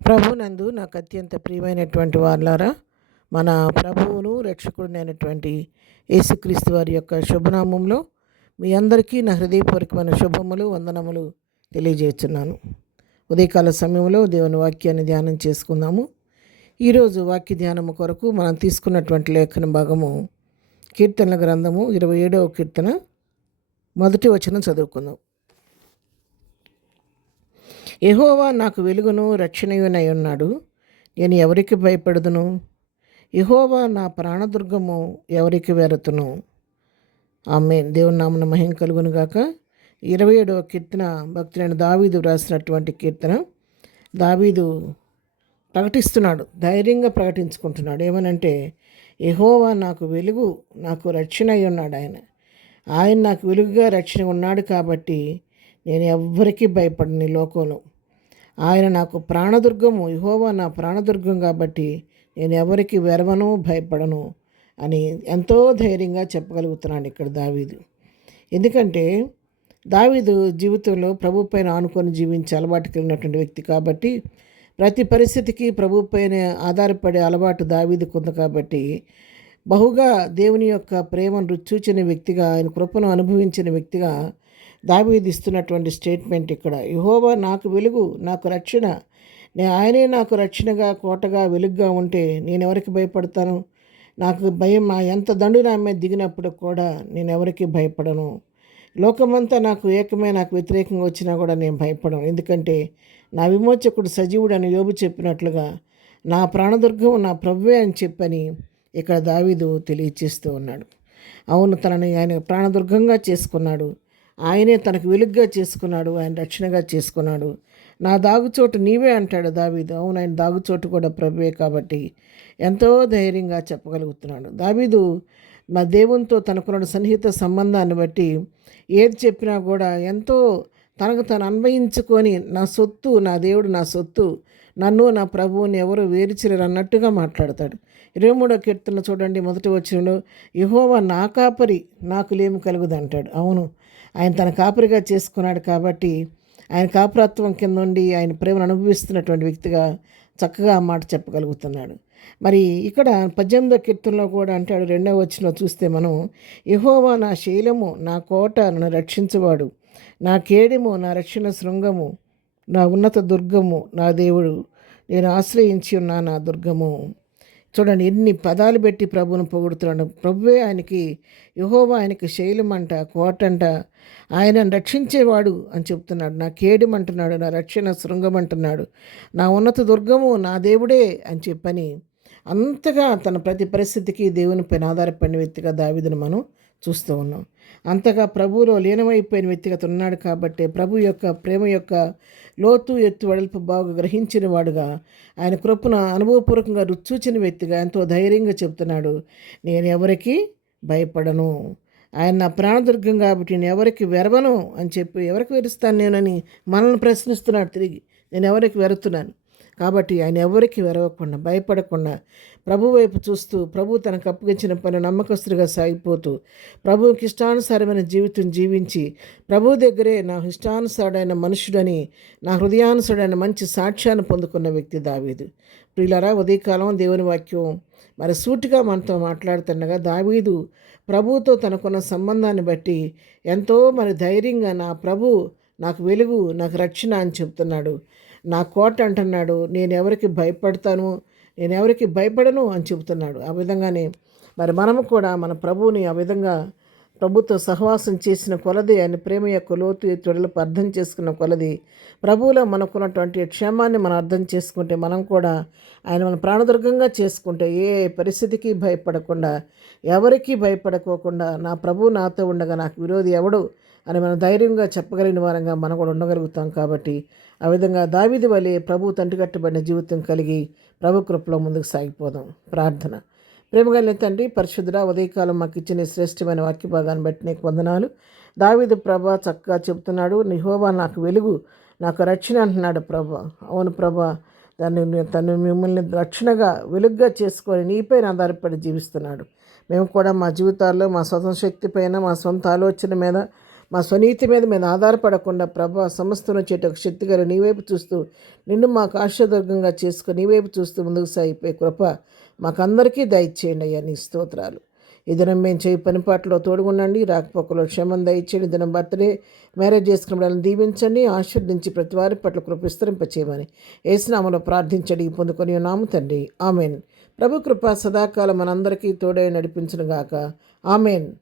ప్రభునందు నాకు అత్యంత ప్రియమైనటువంటి వారులారా, మన ప్రభువును రక్షకుడినైనటువంటి యేసుక్రీస్తు వారి యొక్క శుభనామంలో మీ అందరికీ నా హృదయపూర్వకమైన శుభములు వందనములు తెలియజేస్తున్నాను. ఉదయకాల సమయంలో దేవుని వాక్యాన్ని ధ్యానం చేసుకుందాము. ఈరోజు వాక్య ధ్యానము కొరకు మనం తీసుకున్నటువంటి లేఖన భాగము కీర్తనల గ్రంథము 27వ కీర్తన మొదటి వచనం చదువుకుందాం. యెహోవా నాకు వెలుగును రక్షణయునై ఉన్నాడు, నేను ఎవరికి భయపడదును? యెహోవా నా ప్రాణదుర్గము, ఎవరికి వెరతును? ఆమేన్. దేవుని నామమున మహిమ కలుగును గాక. 27వ కీర్తన భక్తుడైన దావీదు వ్రాసినటువంటి కీర్తన. దావీదు ప్రకటిస్తున్నాడు, ధైర్యంగా ప్రకటించుకుంటున్నాడు. ఏమనంటే, యెహోవా నాకు వెలుగు, నాకు రక్షణ అయి ఉన్నాడు. ఆయన నాకు వెలుగుగా రక్షణ ఉన్నాడు కాబట్టి నేను ఎవ్వరికీ భయపడను ఈ లోకంలో. ఆయన నాకు ప్రాణదుర్గము, యెహోవా నా ప్రాణదుర్గం కాబట్టి నేను ఎవరికి వెరవను, భయపడను అని ఎంతో ధైర్యంగా చెప్పగలుగుతున్నాడు ఇక్కడ దావీదు. ఎందుకంటే దావీదు జీవితంలో ప్రభు పైన ఆనుకొని జీవించే అలవాటు కలిగినటువంటి వ్యక్తి కాబట్టి, ప్రతి పరిస్థితికి ప్రభు పైన ఆధారపడే అలవాటు దావీదుకు ఉంది కాబట్టి, బహుగా దేవుని యొక్క ప్రేమను రుచూచిన వ్యక్తిగా, ఆయన కృపను అనుభవించిన వ్యక్తిగా దావీదు ఇస్తున్నటువంటి స్టేట్మెంట్ ఇక్కడ. యెహోవా నాకు వెలుగు, నాకు రక్షణ, ఆయనే నాకు రక్షణగా, కోటగా, వెలుగుగా ఉంటే నేను ఎవరికి భయపడతాను? నాకు భయం, ఎంత దండు నా మీద దిగినప్పుడు కూడా నేను ఎవరికి భయపడను. లోకమంతా నాకు వ్యతిరేకంగా వచ్చినా కూడా నేను భయపడను. ఎందుకంటే నా విమోచకుడు సజీవుడు అని యోబు చెప్పినట్లుగా నా ప్రాణదుర్గం నా ప్రభువే అని చెప్పని ఇక్కడ దావీదు తెలియచేస్తూ ఉన్నాడు. అవును, తనని ఆయన ప్రాణదుర్గంగా చేసుకున్నాడు, ఆయనే తనకు వెలుగుగా చేసుకున్నాడు, ఆయన రక్షణగా చేసుకున్నాడు. నా దాగుచోటు నీవే అంటాడు దావీదు. అవును, ఆయన దాగుచోటు కూడా ప్రభువే కాబట్టి ఎంతో ధైర్యంగా చెప్పగలుగుతున్నాడు. దావీదు మా దేవునితో తనకున్న సన్నిహిత సంబంధాన్ని బట్టి ఏది చెప్పినా కూడా ఎంతో తనకు తను అన్వయించుకొని, నా సొత్తు, నా దేవుడు నా సొత్తు, నన్ను నా ప్రభువుని ఎవరు వేరుచలేరు అన్నట్టుగా మాట్లాడతాడు. 23వ కీర్తన చూడండి, మొదటి వచనంలో యెహోవా నా కాపరి, నాకు లేమి కలుగుదు అంటాడు. అవును, ఆయన తన కాపరిగా చేసుకున్నాడు కాబట్టి ఆయన కాపురత్వం కింద ఉండి ఆయన ప్రేమను అనుభవిస్తున్నటువంటి వ్యక్తిగా చక్కగా ఆ మాట చెప్పగలుగుతున్నాడు. మరి ఇక్కడ 18వ కీర్తనలో కూడా అంటాడు, 2వ వచనంలో చూస్తే మనం, యెహోవా నా శైలము, నా కోట, నన్ను రక్షించువాడు, నా కేడెము, నా రక్షణ శృంగము, నా ఉన్నత దుర్గము, నా దేవుడు, నేను ఆశ్రయించి ఉన్న నా దుర్గము. చూడండి ఎన్ని పదాలు పెట్టి ప్రభువును పొగుడుతున్నాడు. ప్రభువే ఆయనకి, యెహోవా ఆయనకి శైలమంట, కోటంట, ఆయనను రక్షించేవాడు అని చెప్తున్నాడు. నా కేడెం అంటున్నాడు, నా రక్షణ శృంగం అంటున్నాడు, నా ఉన్నత దుర్గము నా దేవుడే అని చెప్పని అంతగా తన ప్రతి పరిస్థితికి దేవునిపైన ఆధారపడిన వ్యక్తిగా దావీదును మనం చూస్తూ ఉన్నాం. అంతగా ప్రభువులో లీనమైపోయిన వ్యక్తిగా ఉన్నాడు కాబట్టి ప్రభు యొక్క ప్రేమ యొక్క లోతు, ఎత్తు, వెడల్పు బాగా గ్రహించిన వాడుగా, ఆయన కృపను అనుభవపూర్వకంగా రుచూచిన వ్యక్తిగా ఎంతో ధైర్యంగా చెప్తున్నాడు, నేను ఎవరికి భయపడను, ఆయన నా ప్రాణదుర్గం కాబట్టి నేను ఎవరికి వెరవను అని చెప్పి, ఎవరికి వెరుస్తాను నేనని మనల్ని ప్రశ్నిస్తున్నాడు తిరిగి. నేను ఎవరికి వెరుతున్నాను కాబట్టి ఆయన ఎవరికి వెరవకుండా, భయపడకుండా, ప్రభు వైపు చూస్తూ, ప్రభు తనకు అప్పగించిన పని నమ్మకస్తుడిగా సాగిపోతూ, ప్రభువుకి ఇష్టానుసారమైన జీవితం జీవించి, ప్రభు దగ్గరే నా ఇష్టానుసారుడైన మనుషుడని, నా హృదయానుసారుడైన మంచి సాక్ష్యాన్ని పొందుకున్న వ్యక్తి దావీదు. ప్రియులారా, ఉదయకాలం దేవుని వాక్యం మరి సూటిగా మనతో మాట్లాడుతుండగా దావీదు ప్రభువుతో తనకున్న సంబంధాన్ని బట్టి ఎంతో మరి ధైర్యంగా, నా ప్రభు నాకు వెలుగు, నాకు రక్షణ అని చెప్తున్నాడు. నా కోట అంటున్నాడు, నేను ఎవరికి భయపడతాను, నేను ఎవరికి భయపడను అని చెబుతున్నాడు. ఆ విధంగానే మరి మనము కూడా మన ప్రభువుని ఆ విధంగా ప్రభుతో సహవాసం చేసిన కొలది, ఆయన ప్రేమ యొక్క లోతు, ఎత్తుడలకు అర్థం చేసుకున్న కొలది, ప్రభువులో మనకున్నటువంటి క్షేమాన్ని మనం అర్థం చేసుకుంటే, మనం కూడా ఆయన మన ప్రాణదుర్గంగా చేసుకుంటే, ఏ పరిస్థితికి భయపడకుండా, ఎవరికి భయపడకోకుండా, నా ప్రభువు నాతో ఉండగా నాకు విరోధి ఎవడు అని మనం ధైర్యంగా చెప్పగలిగిన వారంగా మనం కూడా ఉండగలుగుతాం. కాబట్టి ఆ విధంగా దావీదు వలె ప్రభు తంటికట్టబడిన జీవితం కలిగి ప్రభు కృపలో ముందుకు సాగిపోదాం. ప్రార్థన. ప్రేమగల తండ్రి, పరిశుద్ధుడా, ఉదయకాలం మాకు ఇచ్చిన శ్రేష్టమైన వాక్య భాగాన్ని బట్టి నీకు వందనాలు. దావీదు ప్రభా చక్కగా చెబుతున్నాడు, యెహోవా నాకు వెలుగు, నాకు రక్షణ అంటున్నాడు ప్రభా. అవును ప్రభా, తను మిమ్మల్ని రక్షణగా, వెలుగుగా చేసుకొని నీపైన ఆధారపడి జీవిస్తున్నాడు. మేము కూడా మా జీవితాల్లో మా స్వతంత్ర శక్తి పైన, మా సొంత ఆలోచన మీద, మా స్వనీతి మీద మేము ఆధారపడకుండా ప్రభా సమస్తను చేట శక్తిగల నీ వైపు చూస్తూ నిన్ను మాకు ఆశాదుర్గంగా చేసుకుని నీ వైపు చూస్తూ ముందుకు సాగిపోయే కృప మాకందరికీ దయచేయండి అయ్యా. నీ స్తోత్రాలు. ఈ దినం మేము చేయి పనిపాట్లో తోడుగుండండి. రాకపోకలో క్షేమం దయచేయండి. దినం బర్త్డే మ్యారేజ్ చేసుకున్న వాళ్ళని దీవించండి, ఆశీర్వదించి ప్రతి వారి పట్ల కృప విస్తరింపచేయమని యేసునామములో ప్రార్థించండి పొందుకొని నాము తండ్రి. ఆమెన్. ప్రభు కృప సదాకాలం మనందరికీ తోడై నడిపించునుగాక. ఆమెన్.